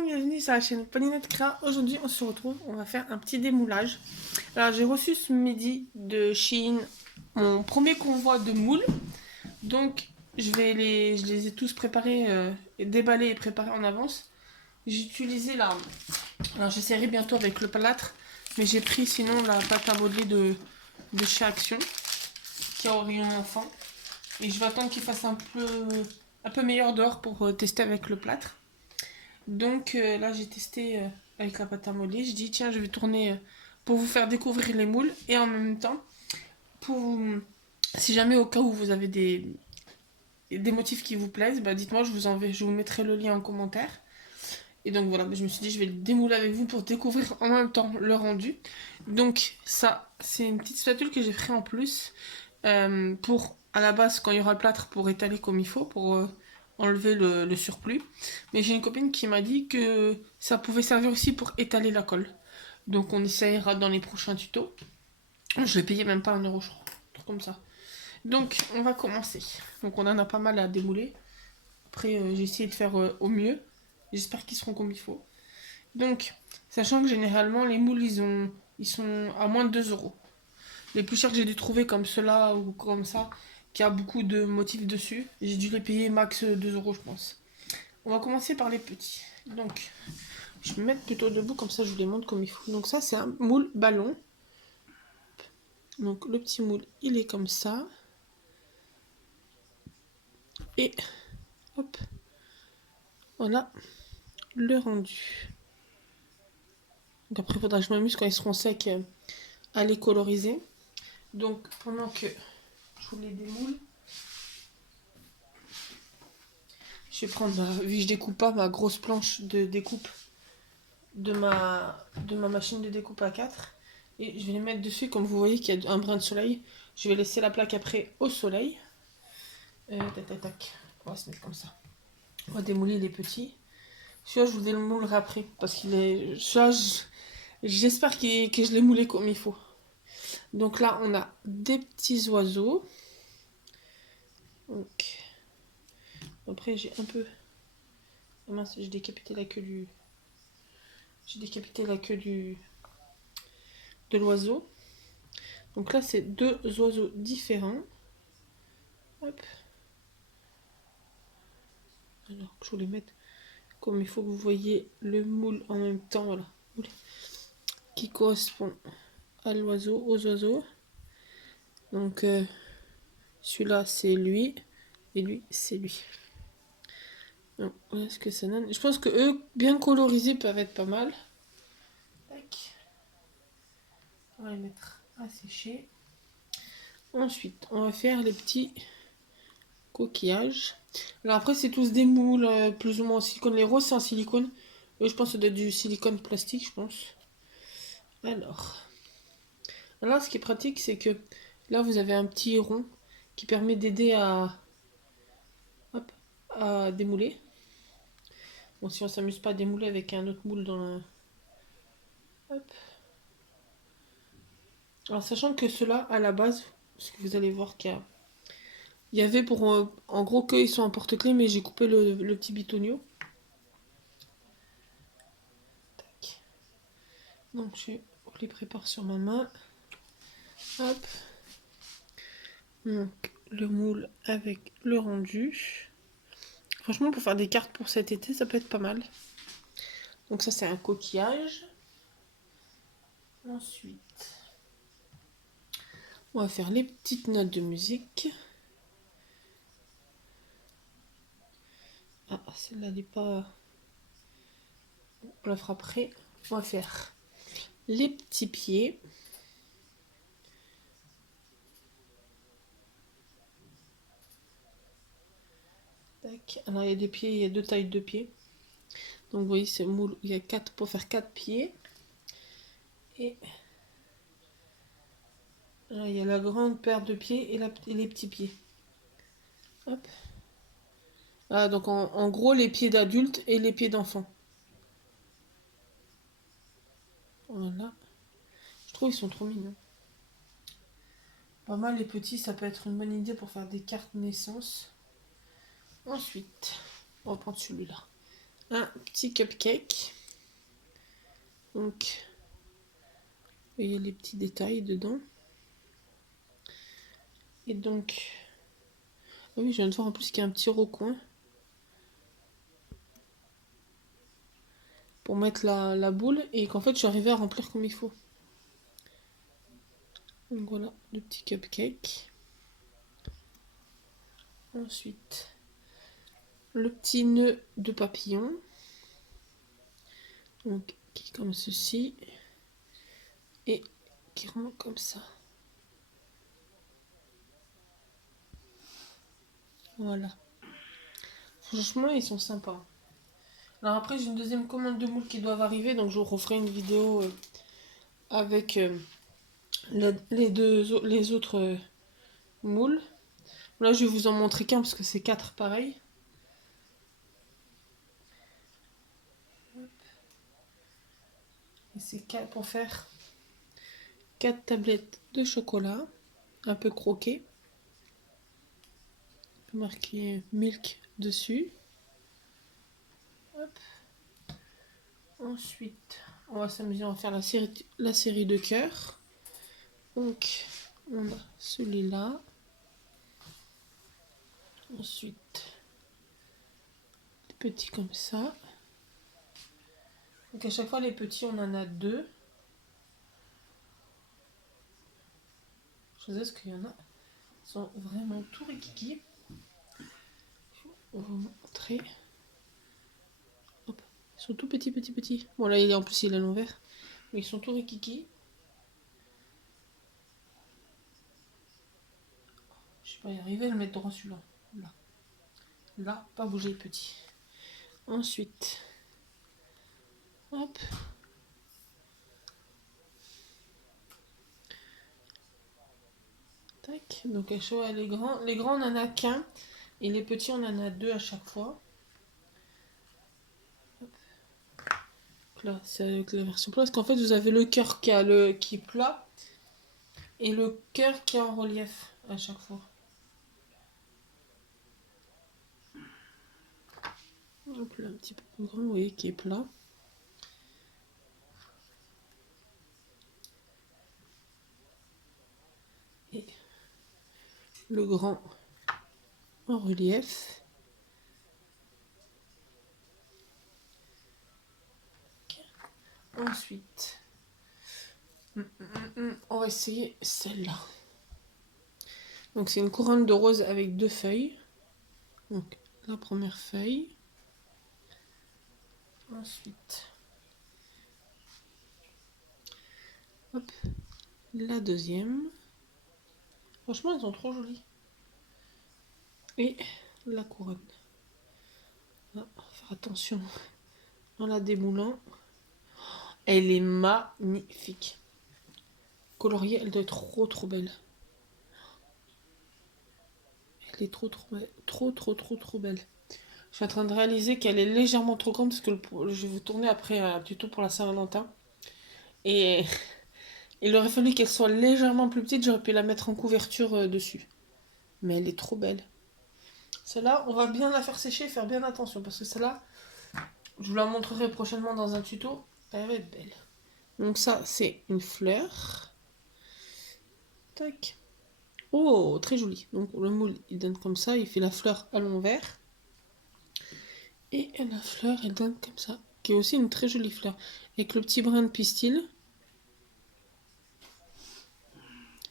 gens, bienvenue sur la chaîne Paulinette Cra. Aujourd'hui, on se retrouve, on va faire un petit démoulage. Alors, j'ai reçu ce midi de Shein mon premier convoi de moules. Donc, je les ai tous préparés, déballés et préparés en avance. J'ai utilisé la... Alors, j'essaierai bientôt avec le plâtre, mais j'ai pris sinon la pâte à modeler de chez Action, qui a au rayon enfant. Et je vais attendre qu'il fasse un peu meilleur dehors pour tester avec le plâtre. Donc là j'ai testé avec la pâte à modeler. Je dis tiens je vais tourner pour vous faire découvrir les moules. Et en même temps, si jamais au cas où vous avez des motifs qui vous plaisent, bah dites-moi, je vous mettrai le lien en commentaire. Et donc voilà, je me suis dit je vais le démouler avec vous pour découvrir en même temps le rendu. Donc ça, c'est une petite spatule que j'ai pris en plus pour, à la base, quand il y aura le plâtre, pour étaler comme il faut, pour enlever le surplus. Mais j'ai une copine qui m'a dit que ça pouvait servir aussi pour étaler la colle. Donc on essayera dans les prochains tutos. Je l'ai payé même pas 1 euro, je crois. Un truc comme ça. Donc on va commencer. Donc on en a pas mal à démouler. Après j'ai essayé de faire au mieux. J'espère qu'ils seront comme il faut. Donc, sachant que généralement les moules ils sont à moins de 2 euros. Les plus chers que j'ai dû trouver comme ceux-là ou comme ça, qui a beaucoup de motifs dessus, j'ai dû les payer max 2 euros je pense. On va commencer par les petits. Donc, je vais me mettre plutôt debout comme ça je vous les montre comme il faut. Donc ça c'est un moule ballon. Donc le petit moule il est comme ça. Et hop, voilà le rendu. Donc après il faudra que je m'amuse quand ils seront secs à les coloriser. Donc pendant que je vous les démoule, je vais prendre, vu que je découpe pas, ma grosse planche de découpe de ma machine de découpe à 4 et je vais les mettre dessus. Comme vous voyez qu'il y a un brin de soleil, je vais laisser la plaque après au soleil. Tac tac tac, on va se mettre comme ça. On va démouler les petits. Celui-là je vous démoulerai après parce qu'il est... j'espère que je l'ai moulé comme il faut. Donc là on a des petits oiseaux. Donc après j'ai un peu... Oh mince, j'ai décapité la queue du... J'ai décapité la queue de l'oiseau. Donc là, c'est deux oiseaux différents. Hop. Alors que je vous les mette comme il faut que vous voyez le moule en même temps. Voilà. Qui correspond à l'oiseau, aux oiseaux. Donc celui-là, c'est lui. Et lui, c'est lui. Donc, voilà ce que ça donne. Je pense que eux, bien colorisés, peuvent être pas mal. Tac. On va les mettre à sécher. Ensuite, on va faire les petits coquillages. Alors après, c'est tous des moules plus ou moins en silicone. Les roses, c'est en silicone. Eux, je pense que ça doit être du silicone plastique, je pense. Alors, ce qui est pratique, c'est que là, vous avez un petit rond qui permet d'aider à démouler. Bon, si on s'amuse pas à démouler avec un autre moule dans la... Hop. Alors, sachant que ceux-là, à la base, parce que vous allez voir qu'il y avait pour... en gros, qu'ils sont en porte-clés, mais j'ai coupé le petit bitonio. Tac. Donc, je les prépare sur ma main. Hop. Donc, le moule avec le rendu. Franchement, pour faire des cartes pour cet été, ça peut être pas mal. Donc ça, c'est un coquillage. Ensuite, on va faire les petites notes de musique. Ah, celle-là n'est pas... On la fera après. On va faire les petits pieds. Tac. Alors, il y a des pieds, il y a deux tailles de pieds. Donc, vous voyez, c'est moule. Il y a 4 pour faire 4 pieds. Et... alors, il y a la grande paire de pieds et les petits pieds. Hop. Ah, donc, en gros, les pieds d'adulte et les pieds d'enfant. Voilà. Je trouve qu'ils sont trop mignons. Pas mal les petits, ça peut être une bonne idée pour faire des cartes naissance. Ensuite, on va prendre celui-là. un petit cupcake. Donc, vous voyez les petits détails dedans. Et donc, ah oui, je viens de voir en plus qu'il y a un petit recoin pour mettre la boule et qu'en fait, j'arrivais à remplir comme il faut. Donc voilà, le petit cupcake. Ensuite, le petit nœud de papillon. Donc, qui est comme ceci. Et qui rend comme ça. Voilà. Franchement, ils sont sympas. Alors après, j'ai une deuxième commande de moules qui doivent arriver. Donc, je vous referai une vidéo avec les autres moules. Là, je vais vous en montrer qu'un parce que c'est 4 pareils. Et c'est pour faire 4 tablettes de chocolat, un peu croquées. Marqué milk dessus. Hop. Ensuite, on va s'amuser à faire la série de cœurs. Donc, on a celui-là. Ensuite, des petits comme ça. Donc à chaque fois, les petits, on en a 2. Je sais ce qu'il y en a. Ils sont vraiment tout rikiki. On va vous montrer. Hop. Ils sont tout petits, petits, petits. Bon, là, en plus, il est à l'envers. Mais ils sont tout rikiki. Je vais pas y arriver à le mettre droit celui-là. Là. Là, pas bouger le petit. Ensuite, hop. Tac. Donc à chaque fois, les grands, on en a qu'un. Et les petits, on en a 2 à chaque fois. Hop. Donc là, c'est avec la version plat. Parce qu'en fait, vous avez le cœur qui est plat. Et le cœur qui est en relief à chaque fois. Hop là, un petit peu plus grand, vous voyez, qui est plat. Et le grand en relief. Ensuite, on va essayer celle-là. Donc c'est une couronne de rose avec 2 feuilles. Donc la première feuille. Ensuite, hop, la deuxième. Franchement, elles sont trop jolies. Et la couronne. Là, faire attention en la démoulant. Elle est magnifique. Coloriée, elle doit être trop belle. Elle est trop belle. Je suis en train de réaliser qu'elle est légèrement trop grande parce que je vais vous tourner après un tuto pour la Saint-Valentin. Et il aurait fallu qu'elle soit légèrement plus petite, j'aurais pu la mettre en couverture dessus. Mais elle est trop belle. Celle-là, on va bien la faire sécher et faire bien attention parce que celle-là, je vous la montrerai prochainement dans un tuto. Elle va être belle. Donc ça, c'est une fleur. Tac. Oh, très joli. Donc le moule, il donne comme ça, il fait la fleur à l'envers. Et la fleur, elle donne comme ça. Qui est aussi une très jolie fleur. Avec le petit brin de pistil.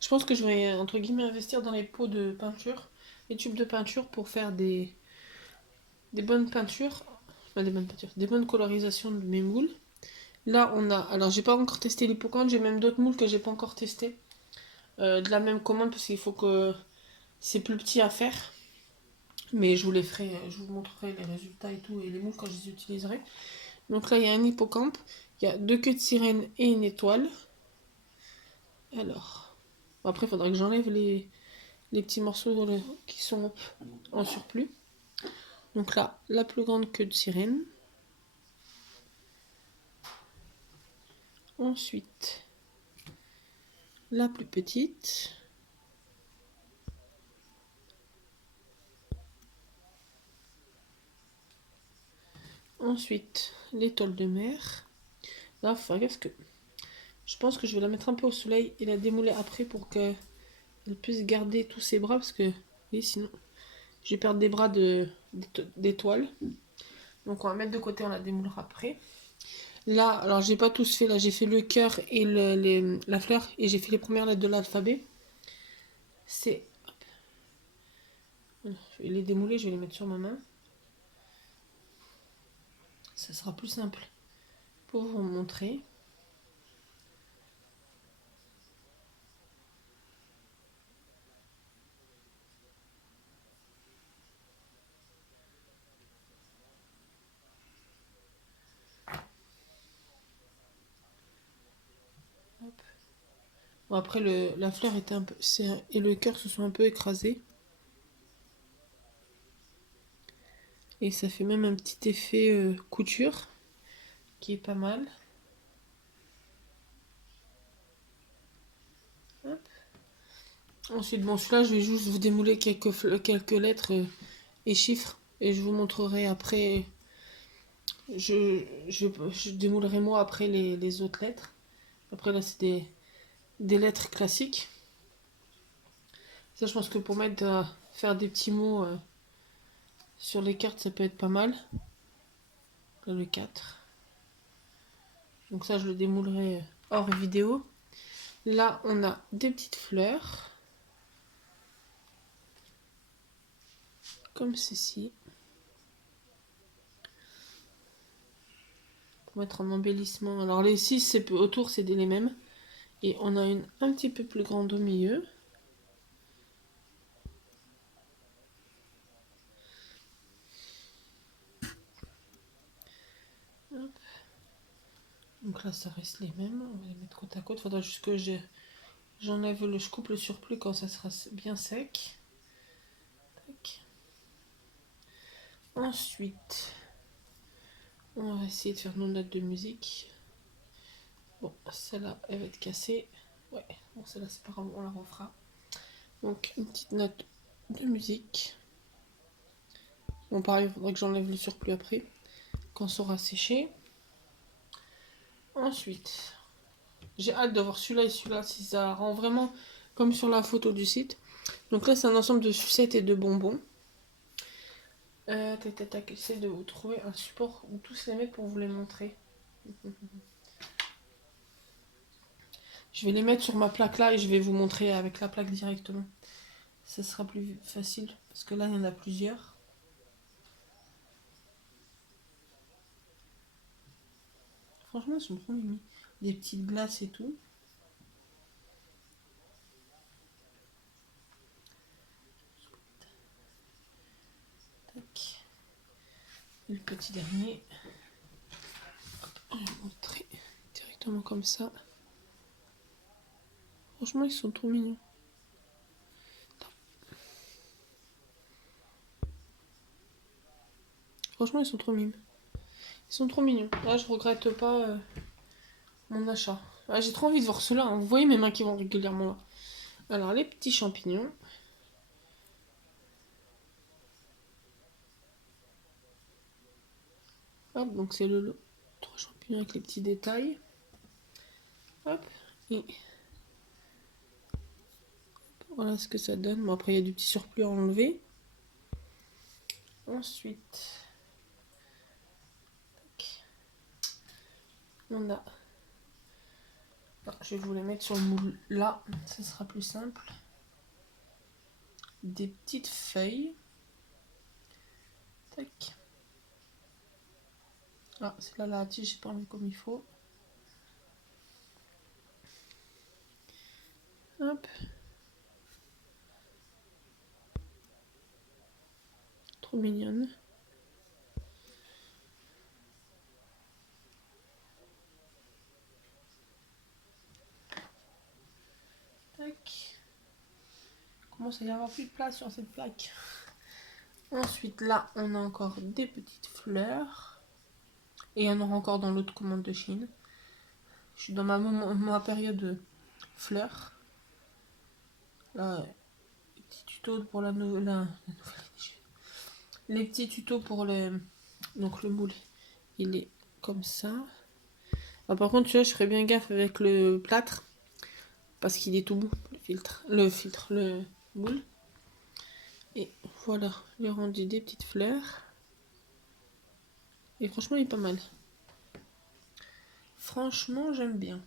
Je pense que je vais, entre guillemets, investir dans les pots de peinture. Les tubes de peinture pour faire des bonnes peintures. Enfin, des bonnes colorisations de mes moules. Là, on a... Alors, j'ai pas encore testé l'hippocampe. J'ai même d'autres moules que j'ai pas encore testé. De la même commande parce qu'il faut que... C'est plus petit à faire. Mais je vous les ferai, je vous montrerai les résultats et tout, et les moules quand je les utiliserai. Donc là, il y a un hippocampe, il y a 2 queues de sirène et une étoile. Alors, après, il faudra que j'enlève les petits morceaux qui sont en surplus. Donc là, la plus grande queue de sirène. Ensuite, la plus petite. Ensuite, l'étoile de mer. Là, faut faire gaffe que je pense que je vais la mettre un peu au soleil et la démouler après pour qu'elle puisse garder tous ses bras parce que oui, sinon je vais perdre des bras d'étoile. Donc on va mettre de côté, on la démoulera après. Là, alors j'ai pas tous fait, là j'ai fait le cœur et la fleur et j'ai fait les premières lettres de l'alphabet. C'est... Je vais les démouler, je vais les mettre sur ma main. Ça sera plus simple pour vous montrer. Hop. Bon, après la fleur était un peu... et le cœur se sont un peu écrasés. Et ça fait même un petit effet couture qui est pas mal. Hop. Ensuite, bon, celui-là, je vais juste vous démouler quelques lettres et chiffres. Et je vous montrerai après. Je démoulerai moi après les autres lettres. Après, là, c'est des lettres classiques. Ça, je pense que pour faire des petits mots sur les cartes, ça peut être pas mal. Là, le 4. Donc ça, je le démoulerai hors vidéo. Là, on a des petites fleurs. Comme ceci. Pour mettre en embellissement. Alors les 6 autour, c'est les mêmes. Et on a une un petit peu plus grande au milieu. Hop. Donc là, ça reste les mêmes. On va les mettre côte à côte. Faudra juste que j'enlève je coupe le surplus quand ça sera bien sec. Tac. Ensuite, on va essayer de faire nos notes de musique. Bon, celle-là, elle va être cassée. Ouais, bon, celle-là, c'est pas grave, on la refera. Donc, une petite note de musique. Bon, pareil, il faudra que j'enlève le surplus après, quand ça aura séché. Ensuite, j'ai hâte de voir celui-là et celui-là, si ça rend vraiment comme sur la photo du site. Donc là, c'est un ensemble de sucettes et de bonbons. J'essaie de vous trouver un support où tous les mettre pour vous les montrer. Je vais les mettre sur ma plaque là et je vais vous montrer avec la plaque directement. Ça sera plus facile parce que là, il y en a plusieurs. Franchement, ils sont trop mignons. Des petites glaces et tout. Tac. Et le petit dernier. On va montrer directement comme ça. Franchement, ils sont trop mignons. Franchement, ils sont trop mignons. Ils sont trop mignons. Là, je regrette pas mon achat. Ah, j'ai trop envie de voir ceux-là. Hein. Vous voyez mes mains qui vont régulièrement là. Alors, les petits champignons. Hop, donc c'est le lot. 3 champignons avec les petits détails. Hop. Et voilà ce que ça donne. Bon, après, il y a du petit surplus à enlever. Ensuite, on a... Ah, je vais vous les mettre sur le moule là. Ça sera plus simple. Des petites feuilles. Tac. Ah, c'est là la tige, j'ai pas enlevé comme il faut. Hop. Trop mignonne. Tac. Commence à y avoir plus de place sur cette plaque. Ensuite, là, on a encore des petites fleurs. Et il y en aura encore dans l'autre commande de Chine. Je suis dans ma période fleurs. Là, les petits tutos pour les petits tutos pour donc le moule il est comme ça. Ah, par contre, tu vois, je ferais bien gaffe avec le plâtre. Parce qu'il est tout mou, le moule. Et voilà, le rendu des petites fleurs. Et franchement, il est pas mal. Franchement, j'aime bien.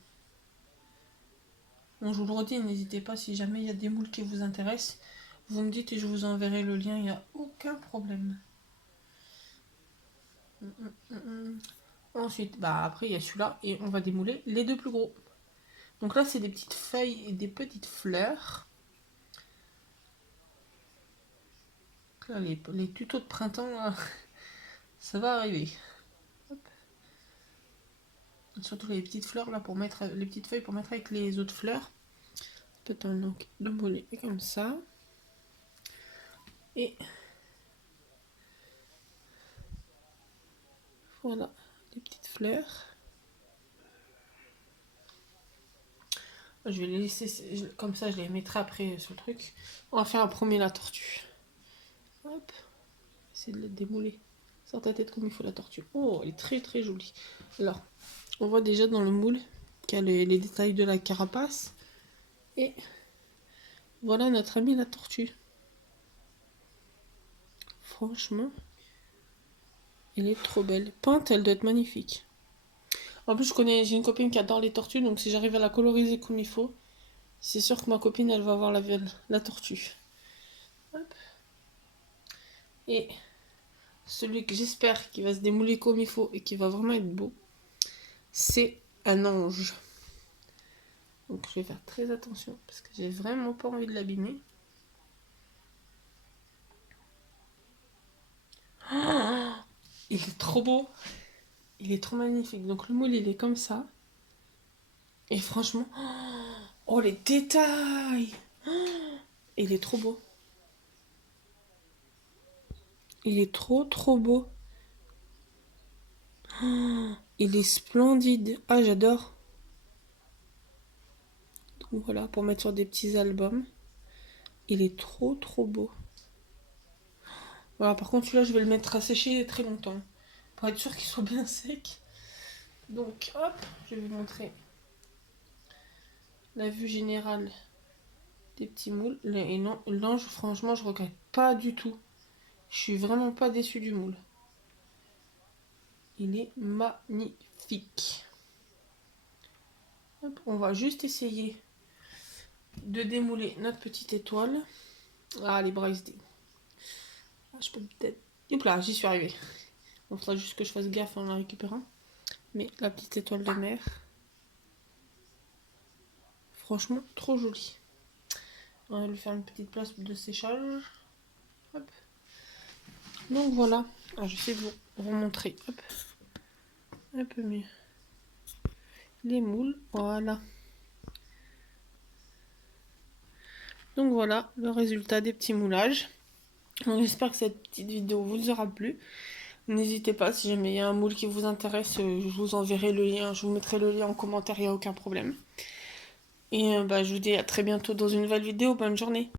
Bon, je vous le redis, n'hésitez pas, si jamais il y a des moules qui vous intéressent, vous me dites et je vous enverrai le lien, il n'y a aucun problème. Ensuite, bah après, il y a celui-là et on va démouler les deux plus gros. Donc là, c'est des petites feuilles et des petites fleurs. Là, les tutos de printemps, là, ça va arriver. Hop. Surtout les petites fleurs là pour mettre les petites feuilles pour mettre avec les autres fleurs. Peut-être donc le mollet est comme ça. Et voilà les petites fleurs. Je vais les laisser comme ça, je les mettrai après sur le truc. On va faire un premier la tortue. Hop, essayer de la démouler. Sors ta tête comme il faut la tortue. Oh, elle est très très jolie. Alors, on voit déjà dans le moule qu'il y a les détails de la carapace. Et voilà notre amie la tortue. Franchement, elle est trop belle. Peinte, elle doit être magnifique. En plus, j'ai une copine qui adore les tortues, donc si j'arrive à la coloriser comme il faut, c'est sûr que ma copine, elle va avoir la tortue. Hop. Et celui que j'espère qui va se démouler comme il faut et qui va vraiment être beau, c'est un ange. Donc je vais faire très attention parce que j'ai vraiment pas envie de l'abîmer. Oh, il est trop beau. Il est trop magnifique. Donc le moule, il est comme ça. Et franchement, oh les détails. Il est trop beau. Il est trop trop beau. Il est splendide. Ah, j'adore. Donc voilà, pour mettre sur des petits albums. Il est trop trop beau. Voilà, par contre, celui-là, je vais le mettre à sécher très longtemps. Pour être sûr qu'il soit bien sec. Donc, hop, je vais vous montrer la vue générale des petits moules. Et non, l'ange, franchement, je regrette pas du tout. Je suis vraiment pas déçue du moule. Il est magnifique. Hop, on va juste essayer de démouler notre petite étoile. Ah, les bras SD. Ah, je peux peut-être... Hop là, j'y suis arrivée. Il faudra juste que je fasse gaffe en la récupérant. Mais la petite étoile de mer. Franchement, trop jolie. On va lui faire une petite place de séchage. Hop. Donc voilà. Ah, j'essaie de vous remontrer. Hop. Un peu mieux. Les moules. Voilà. Donc voilà le résultat des petits moulages. J'espère que cette petite vidéo vous aura plu. N'hésitez pas, si jamais il y a un moule qui vous intéresse, je vous enverrai le lien, je vous mettrai le lien en commentaire, il n'y a aucun problème. Et je vous dis à très bientôt dans une nouvelle vidéo, bonne journée.